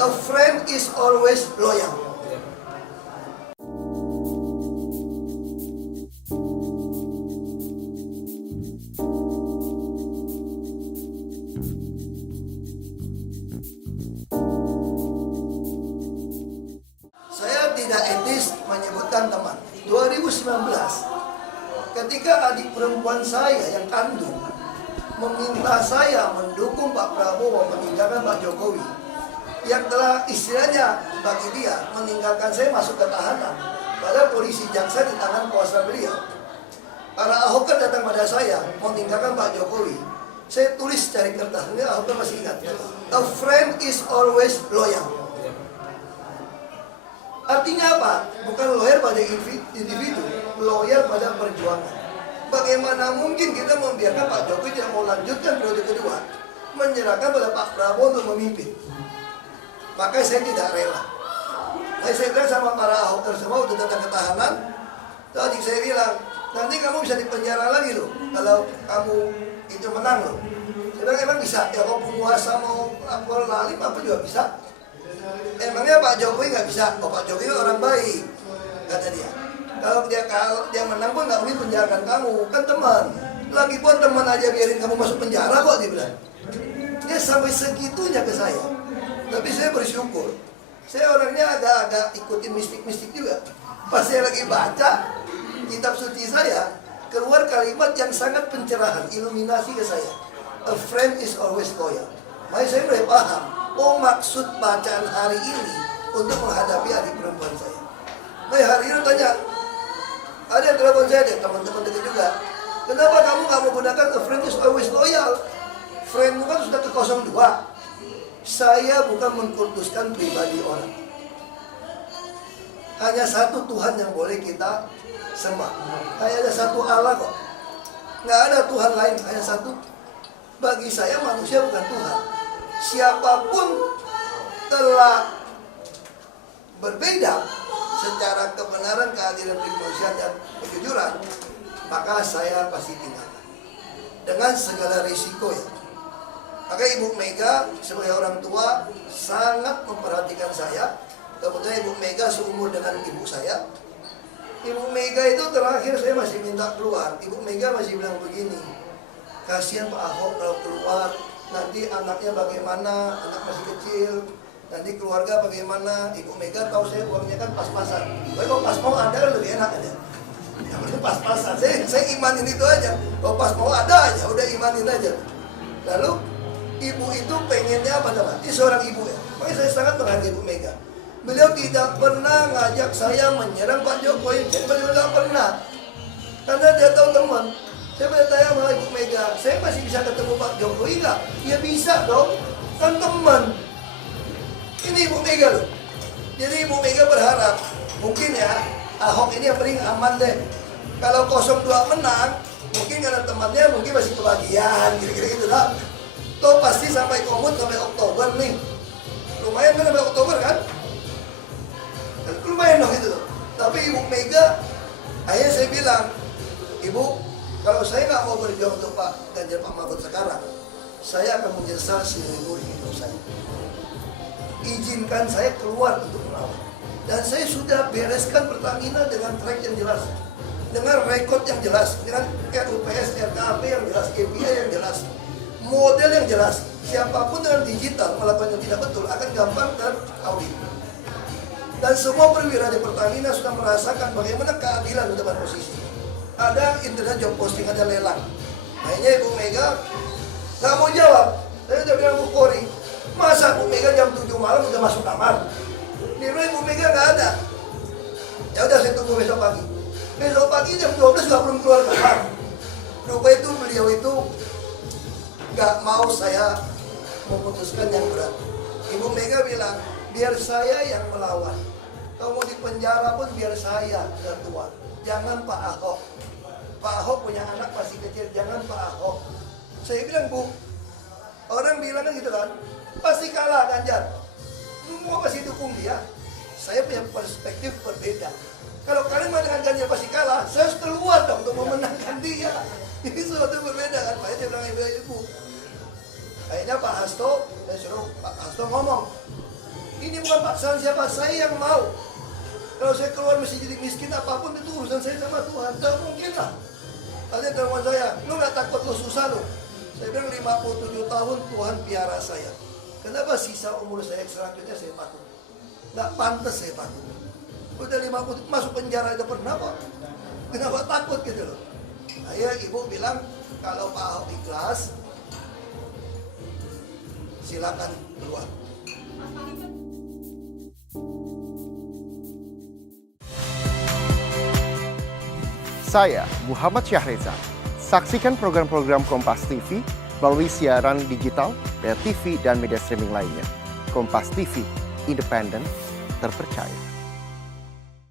A friend is always loyal. Saya tidak etis menyebutkan teman. 2019, ketika adik perempuan saya yang kandung meminta saya mendukung Pak Prabowo meninggalkan Pak Jokowi, yang telah istilahnya bagi dia meninggalkan saya masuk ke tahanan, padahal polisi jaksa di tangan kuasa beliau. Para Ahok kan datang pada saya mau meninggalkan Pak Jokowi. Saya tulis cari kertas, ini Ahok kan masih ingat. A friend is always loyal. Artinya apa? Bukan loyal pada individu, loyal pada perjuangan. Bagaimana mungkin kita membiarkan Pak Jokowi tidak mau lanjutkan periode kedua, menyerahkan pada Pak Prabowo untuk memimpin? Maka saya tidak rela. Saya bilang sama para Ahok semua udah datang ke tahanan. Tadi saya bilang, nanti kamu bisa dipenjara lagi loh kalau kamu itu menang loh. Saya bilang emang bisa? Ya kalau penguasa mau lapor lalim apa juga bisa. Emangnya Pak Jokowi nggak bisa? Oh Pak Jokowi orang baik, kata dia. Kalau dia menang pun nggak mungkin penjarakan kamu, kan teman. Lagi pun teman aja biarin kamu masuk penjara kok, dia bilang. Dia sampai segitunya ke saya. Tapi saya bersyukur. Saya orangnya agak ikutin mistik-mistik juga. Pas saya lagi baca kitab suci saya, keluar kalimat yang sangat pencerahan, iluminasi ke saya. A friend is always loyal. Makanya saya mulai paham. Oh maksud bacaan hari ini untuk menghadapi adik perempuan saya. Nah hari ini tanya, ada yang telepon saya, ada teman-teman dekat juga. Kenapa kamu nggak menggunakan a friend is always loyal? Friendmu kan sudah ke 02. Saya bukan mengkultuskan pribadi orang. Hanya satu Tuhan yang boleh kita sembah. Hanya ada satu Allah kok. Nggak ada Tuhan lain, hanya satu. Bagi saya manusia bukan Tuhan. Siapapun telah berbeda secara kebenaran, keadilan, kemanusiaan dan kejujuran, maka saya pasti tinggalkan dengan segala risiko ya. Maka Ibu Mega sebagai orang tua sangat memperhatikan saya. Kebetulan Ibu Mega seumur dengan ibu saya. Ibu Mega itu terakhir saya masih minta keluar. Ibu Mega masih bilang begini, kasihan Pak Ahok kalau keluar, nanti anaknya bagaimana, anak masih kecil, nanti keluarga bagaimana. Ibu Mega tahu saya uangnya kan pas-pasan. Tapi kalau pas mau ada kan lebih enak aja. Yang penting pas-pasan. Saya imanin itu aja. Kalau pas mau ada aja, udah imanin aja. Lalu ibu itu pengennya apa namanya? Ini seorang ibu ya. Makanya saya sangat menghargai Ibu Mega. Beliau tidak pernah ngajak saya menyerang Pak Jokowi. Beliau tidak pernah. Karena dia tahu teman. Saya bertanya sama Ibu Mega, saya masih bisa ketemu Pak Jokowi nggak? Ya bisa dong, kan teman. Ini Ibu Mega loh. Jadi Ibu Mega berharap, mungkin ya, Ahok ini yang paling aman deh. Kalau 02 menang, mungkin karena temannya mungkin masih kebagian, kira-kira gitu lah. Toh pasti sampai komut sampai Oktober nih. Lumayan kan sampai Oktober kan? Lumayan dong itu. Tapi Ibu Mega, akhirnya saya bilang, Ibu, kalau saya nggak mau berjuang untuk Pak Ganjar, Pak Mahfud sekarang, saya akan menyesal seumur hidup saya. Izinkan saya keluar untuk melawan. Dan saya sudah bereskan Pertamina dengan track yang jelas, dengan rekod yang jelas, dengan RUPS, RKAP yang jelas, KPI yang jelas, model yang jelas. Siapapun dengan digital melakukan yang tidak betul akan gampang teraudit. Dan semua perwira di Pertamina sudah merasakan bagaimana keadilan di depan posisi. Ada internet job posting, ada lelang. Akhirnya Ibu Mega nggak mau jawab. Saya udah bilang Bu Kori, masa Bu Mega jam 7 malam udah masuk kamar? Di rumah Ibu Mega nggak ada. Ya udah saya tunggu besok pagi. Besok pagi jam 12 nggak belum keluar kamar. Lupa itu beliau itu nggak mau saya memutuskan yang berat. Ibu Mega bilang, biar saya yang melawan. Kalau mau di penjara pun biar saya yang tua. Jangan Pak Ahok. Pak Ahok punya anak masih kecil, jangan Pak Ahok. Saya bilang, Bu, orang bilang kan gitu kan, pasti kalah Ganjar. Semua pasti dukung dia. Saya punya perspektif berbeda. Kalau kalian mengatakan Ganjar pasti kalah, saya harus keluar dong untuk memenangkan dia. Ini sesuatu berbeda kan, Pak. Dia bilang ibu. Akhirnya Pak Hasto, saya suruh Pak Hasto ngomong. Ini bukan paksaan siapa, saya yang mau. Kalau saya keluar mesti jadi miskin apapun itu urusan saya sama Tuhan. Tak mungkin lah. Ada teman saya, lu gak takut lu susah lu? Saya bilang 57 tahun Tuhan piara saya. Kenapa sisa umur saya selanjutnya saya takut? Gak pantas saya takut. Udah 50 masuk penjara itu pernah kok. Kenapa takut gitu loh? Akhirnya ibu bilang kalau Pak Ahok ikhlas, silakan keluar. Saya Muhammad Syahreza. Saksikan program-program Kompas TV melalui siaran digital, bayar TV, dan media streaming lainnya. Kompas TV, independen, terpercaya.